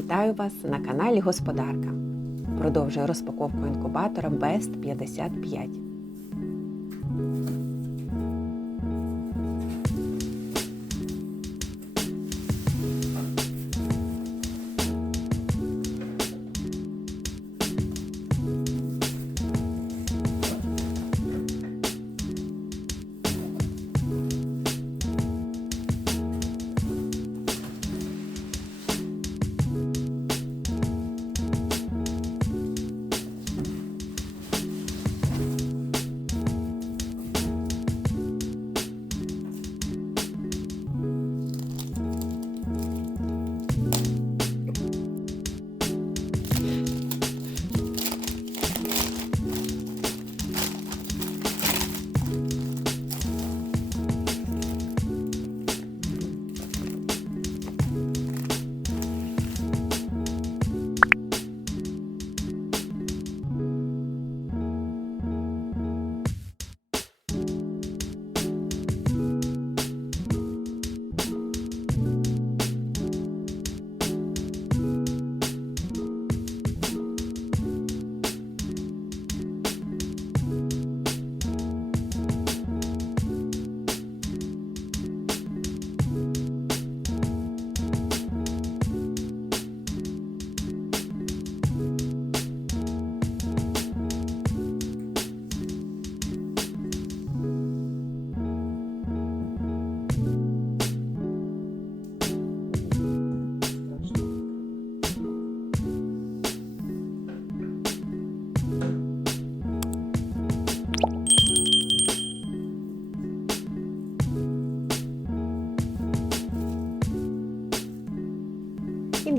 Вітаю вас на каналі Господарка. Продовжую розпаковку інкубатора Best 55.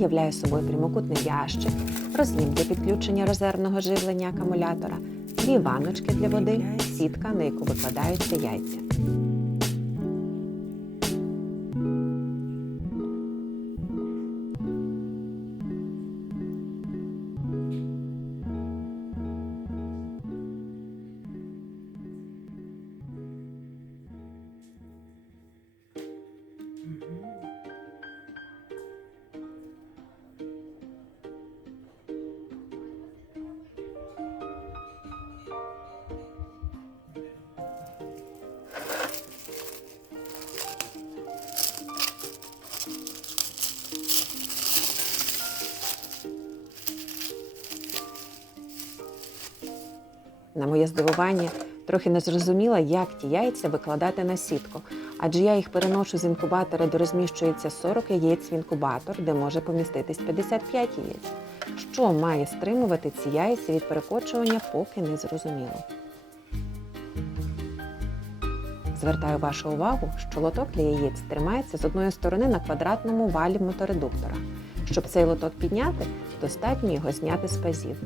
Являє собою прямокутний ящик, розлім для підключення резервного живлення акумулятора, дві ванночки для води, сітка, на яку викладаються яйця. На моє здивування, трохи не зрозуміла, як ті яйця викладати на сітку, адже я їх переношу з інкубатора, де розміщується 40 яєць в інкубатор, де може поміститись 55 яєць. Що має стримувати ці яйця від перекочування, поки не зрозуміло. Звертаю вашу увагу, що лоток для яєць тримається з одної сторони на квадратному валі моторедуктора. Щоб цей лоток підняти, достатньо його зняти з пазів.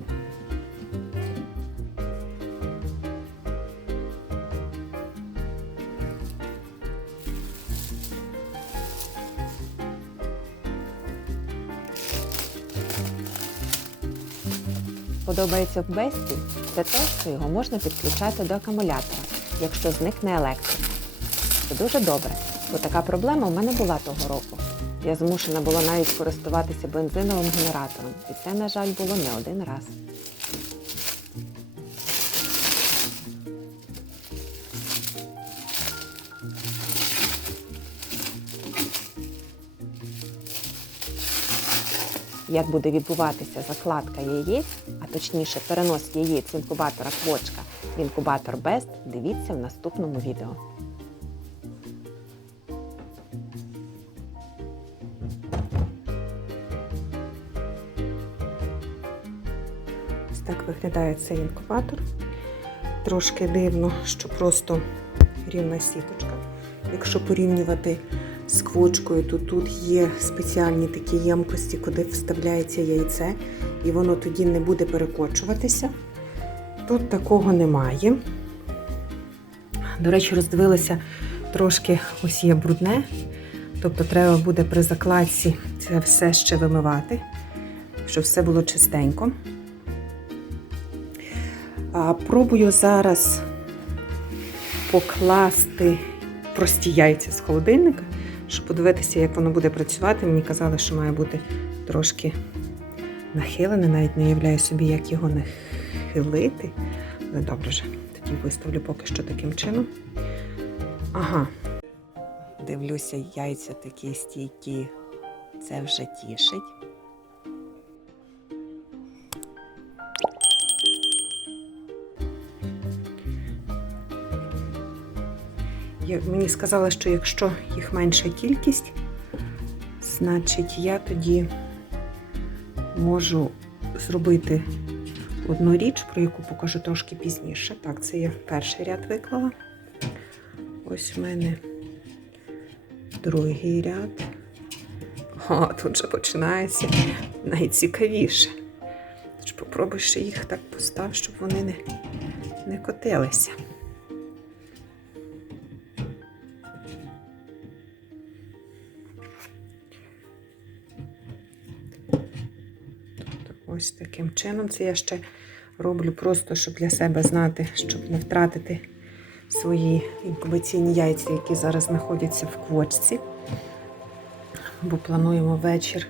Подобається в Бесті це те, що його можна підключати до акумулятора, якщо зникне електрика. Це дуже добре, бо така проблема в мене була того року. Я змушена була навіть користуватися бензиновим генератором, і це, на жаль, було не один раз. Як буде відбуватися закладка яєць, а точніше перенос яєць з інкубатора квочка в інкубатор Best, дивіться в наступному відео. Ось так виглядає цей інкубатор. Трошки дивно, що просто рівна сіточка. Якщо порівнювати з квочкою, то тут є спеціальні такі ємкості, куди вставляється яйце, і воно тоді не буде перекочуватися. Тут такого немає. До речі, роздивилася трошки ось є брудне. Тобто треба буде при закладці це все ще вимивати, щоб все було чистенько. А, Пробую зараз покласти прості яйця з холодильника, щоб подивитися, як воно буде працювати. Мені казали, що має бути трошки нахилене, навіть не уявляю собі, як його нахилити. Але добре вже, тоді виставлю поки що таким чином. Ага. Дивлюся, яйця такі стійкі. Це вже тішить. Мені сказали, що якщо їх менша кількість, значить я тоді можу зробити одну річ, про яку покажу трошки пізніше. Так, це я перший ряд виклала. Ось в мене другий ряд. О, тут вже починається найцікавіше. Тож попробуй ще їх так постав, щоб вони не, не котилися. Ось таким чином. Це я ще роблю просто, щоб для себе знати, щоб не втратити свої інкубаційні яйця, які зараз знаходяться в квочці. Бо плануємо вечір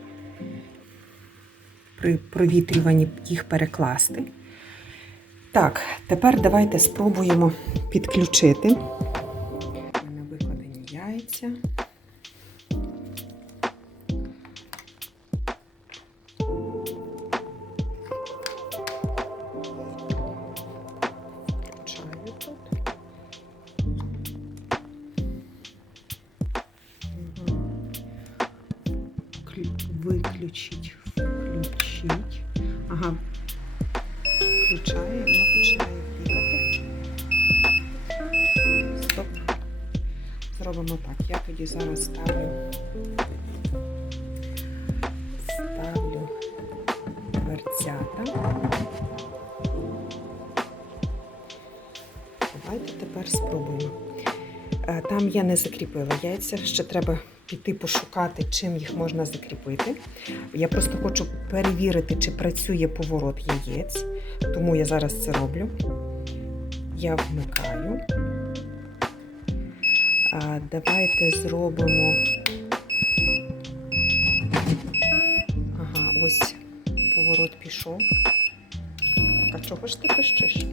при провітрюванні їх перекласти. Так, тепер давайте спробуємо підключити. Мене викладені яйця. Ага. Включаю, воно починає бігати. Стоп. Зробимо так. Я тоді зараз ставлю. Ставлю дверцята. Давайте тепер спробуємо. Е, Там я не закріпила яйця, ще треба піти пошукати, чим їх можна закріпити. Я просто хочу перевірити, чи працює поворот яєць, тому я зараз це роблю. Я вмикаю. А, Давайте зробимо. Ага, ось поворот пішов. Так, а чого ж ти пищиш?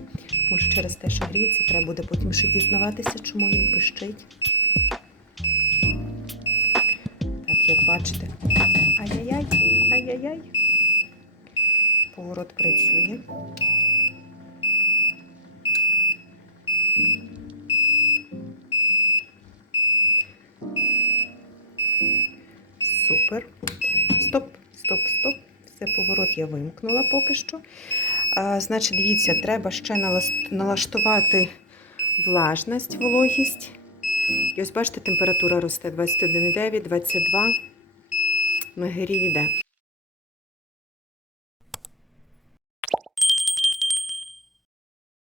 Може, через те, що гріється, треба буде потім ще дізнаватися, чому він пищить. Бачите. Ай-яй-яй, ай-яй-яй. Поворот працює. Супер. Стоп, стоп, стоп. Все, поворот я вимкнула поки що. А, значить, дивіться, треба ще налаштувати влажність, вологість. І ось бачите, температура росте 21,9, 22. Нагрів іде.